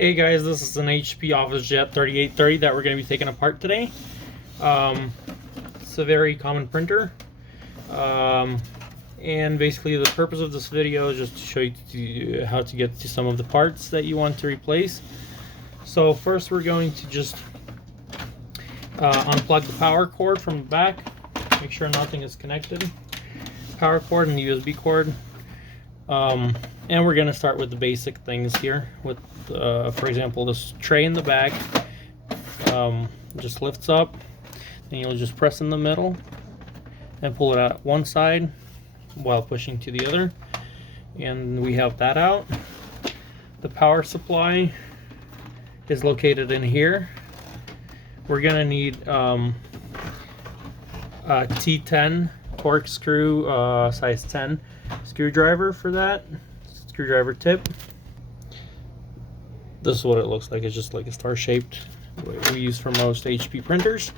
Hey guys, this is an HP Officejet 3830 that we're going to be taking apart today. It's a very common printer. And basically the purpose of this video is just to show you how to get to some of the parts that you want to replace. So first we're going to just unplug the power cord from the back. Make sure nothing is connected. Power cord and the USB cord. And we're going to start with the basic things here with for example, this tray in the back just lifts up, and you'll just press in the middle and pull it out one side while pushing to the other, and we have that out. The power supply is located in here. We're gonna need a T10 corkscrew size 10 screwdriver for that, screwdriver tip. This is what it looks like. It's just like a star shaped, what we use for most HP printers.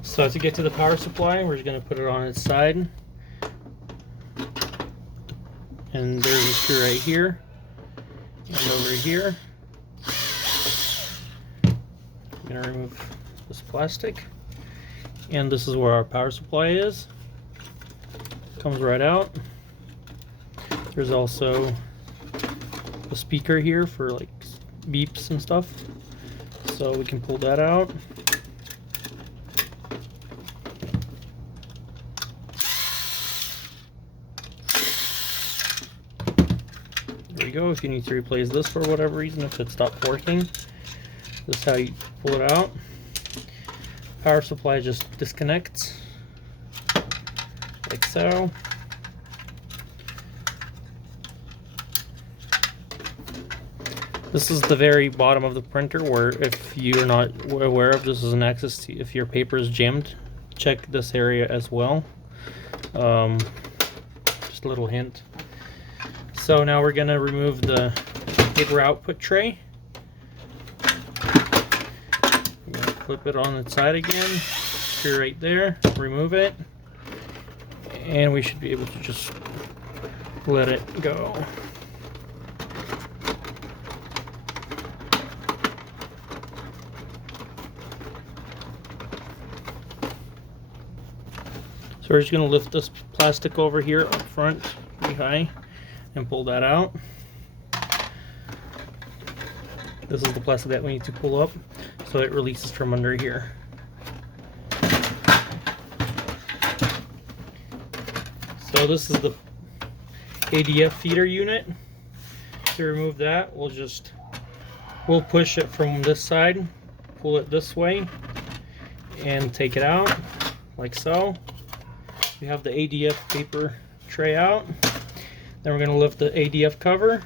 So to get to the power supply, we're just going to put it on its side, and there's a screw right here and over here. I'm going to remove this plastic, and this is where our power supply is. Comes right out. There's also a speaker here for like beeps and stuff, so we can pull that out. There we go. If you need to replace this for whatever reason, if it stopped working, this is how you pull it out. Power supply just disconnects like so. This is the very bottom of the printer, where if you're not aware of, this is an access to, if your paper is jammed, check this area as well. Just a little hint. So now we're gonna remove the paper output tray. I'm gonna flip it on its side again, screw right there, remove it, and we should be able to just let it go. So we're just going to lift this plastic over here up front pretty high and pull that out. This is the plastic that we need to pull up so it releases from under here. So this is the ADF feeder unit. To remove that, we'll push it from this side, pull it this way, and take it out like so. We have the ADF paper tray out. Then we're going to lift the ADF cover.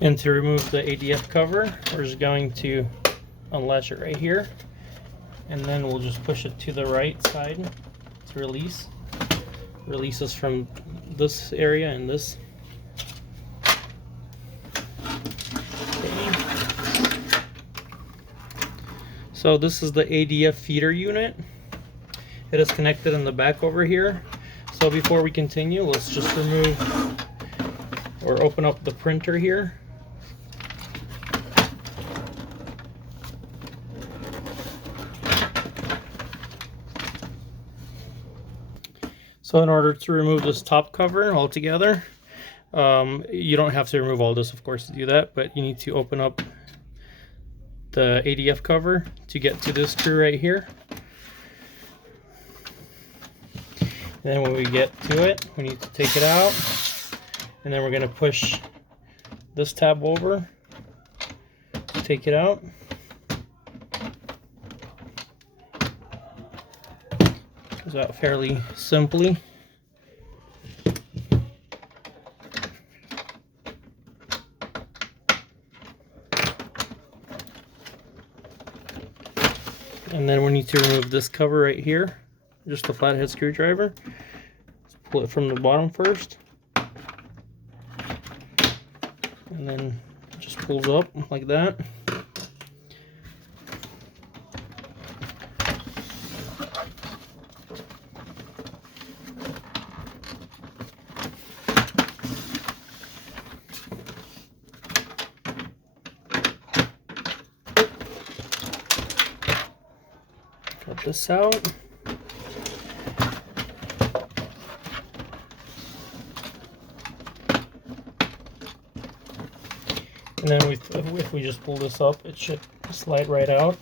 And to remove the ADF cover, we're just going to unlatch it right here. And then we'll just push it to the right side to release. Releases from this area and this. So this is the ADF feeder unit. It is connected in the back over here. So before we continue, let's just remove or open up the printer here. So in order to remove this top cover altogether, you don't have to remove all this, of course, to do that, but you need to open up the ADF cover to get to this screw right here. And then when we get to it, we need to take it out, and then we're going to push this tab over to take it out. Goes out fairly simply. And then we need to remove this cover right here, just a flathead screwdriver. Let's pull it from the bottom first, and then it just pulls up like that. this out. And then if we just pull this up, it should slide right out.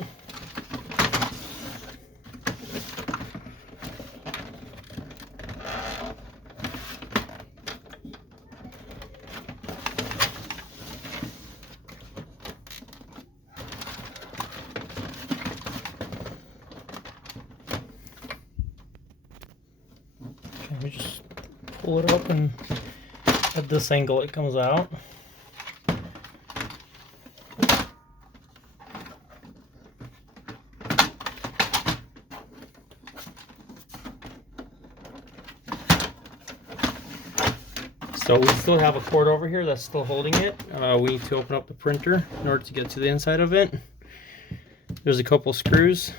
Okay, we just pull it up, and at this angle it comes out. So we still have a cord over here that's still holding it. We need to open up the printer in order to get to the inside of it. There's a couple screws.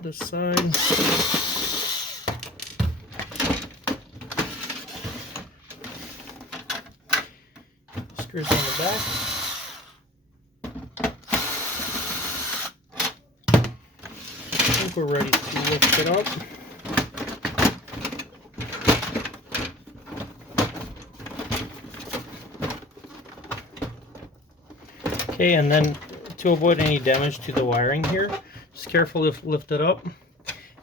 This side. Screws on the back. I think we're ready to lift it up. Okay, and then to avoid any damage to the wiring here, just carefully lift it up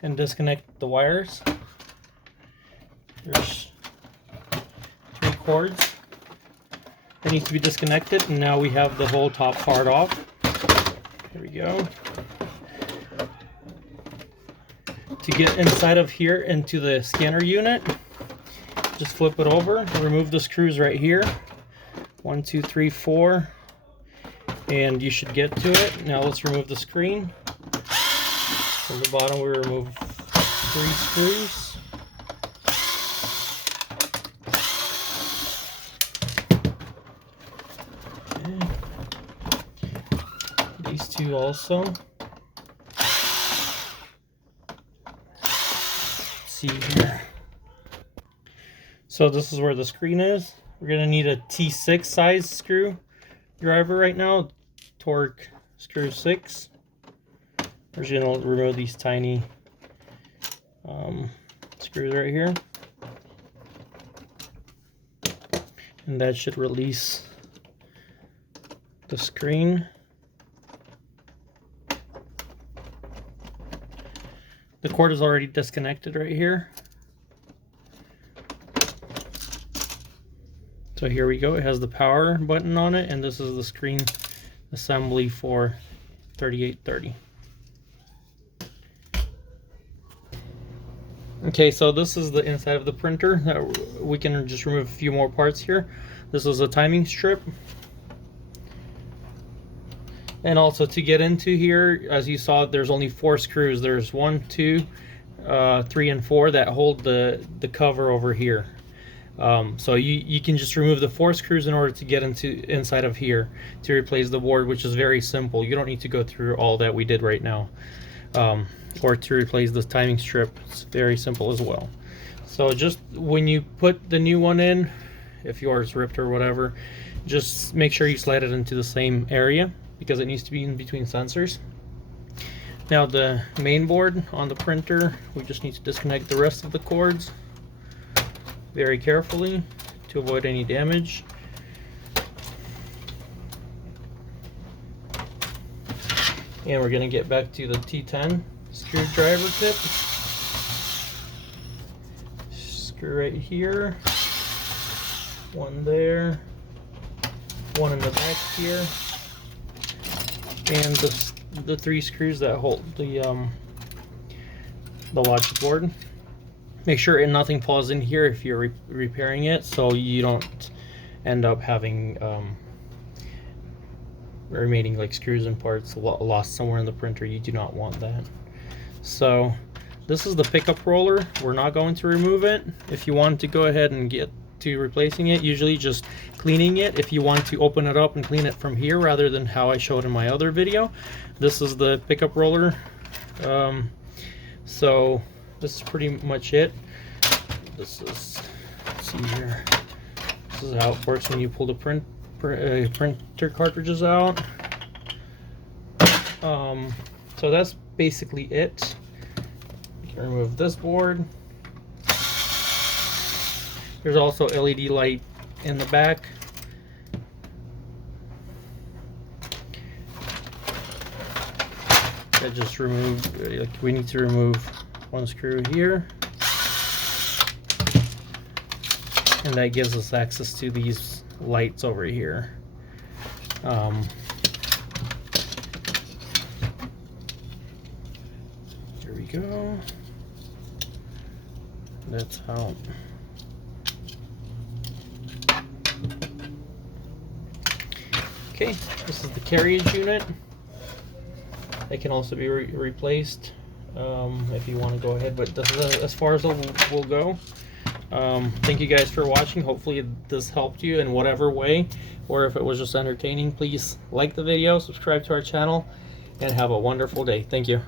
and disconnect the wires. There's 3 cords that need to be disconnected, and now we have the whole top part off. There we go. To get inside of here into the scanner unit, just flip it over, remove the screws right here. 1, 2, 3, 4, and you should get to it. Now let's remove the screen. From the bottom we remove 3 screws. Okay. These 2 also. Here. So this is where the screen is. We're going to need a T6 size screwdriver right now. Torque screw 6. We're just going to remove these tiny screws right here. And that should release the screen. The cord is already disconnected right here. So here we go. It has the power button on it, and this is the screen assembly for 3830. Okay, so this is the inside of the printer. We can just remove a few more parts here. This is a timing strip. And also to get into here, as you saw, there's only 4 screws. There's 1, 2, 3, and 4 that hold the cover over here. So you can just remove the 4 screws in order to get inside of here to replace the board, which is very simple. You don't need to go through all that we did right now. Or to replace this timing strip, it's very simple as well. So just when you put the new one in, if yours ripped or whatever, just make sure you slide it into the same area, because it needs to be in between sensors. Now the main board on the printer, we just need to disconnect the rest of the cords very carefully to avoid any damage. And we're going to get back to the T10 screwdriver tip. Screw right here, 1 there, 1 in the back here, and the 3 screws that hold the logic board. Make sure nothing falls in here if you're repairing it, so you don't end up having remaining like screws and parts lost somewhere in the printer. You do not want that. So this is the pickup roller. We're not going to remove it. If you want to go ahead and get to replacing it, usually just cleaning it. If you want to open it up and clean it from here rather than how I showed in my other video, this is the pickup roller. So this is pretty much it. This is, let's see here, this This is how it works when you pull the printer cartridges out. So that's basically it. You can remove this board. There's also LED light in the back. I just removed, we need to remove one screw here. And that gives us access to these lights over here. Here we go. That's how. Okay, this is the carriage unit. It can also be replaced if you want to go ahead, but this is as far as it will go. Thank you guys for watching. Hopefully this helped you in whatever way, or if it was just entertaining, please like the video, subscribe to our channel, and have a wonderful day. Thank you.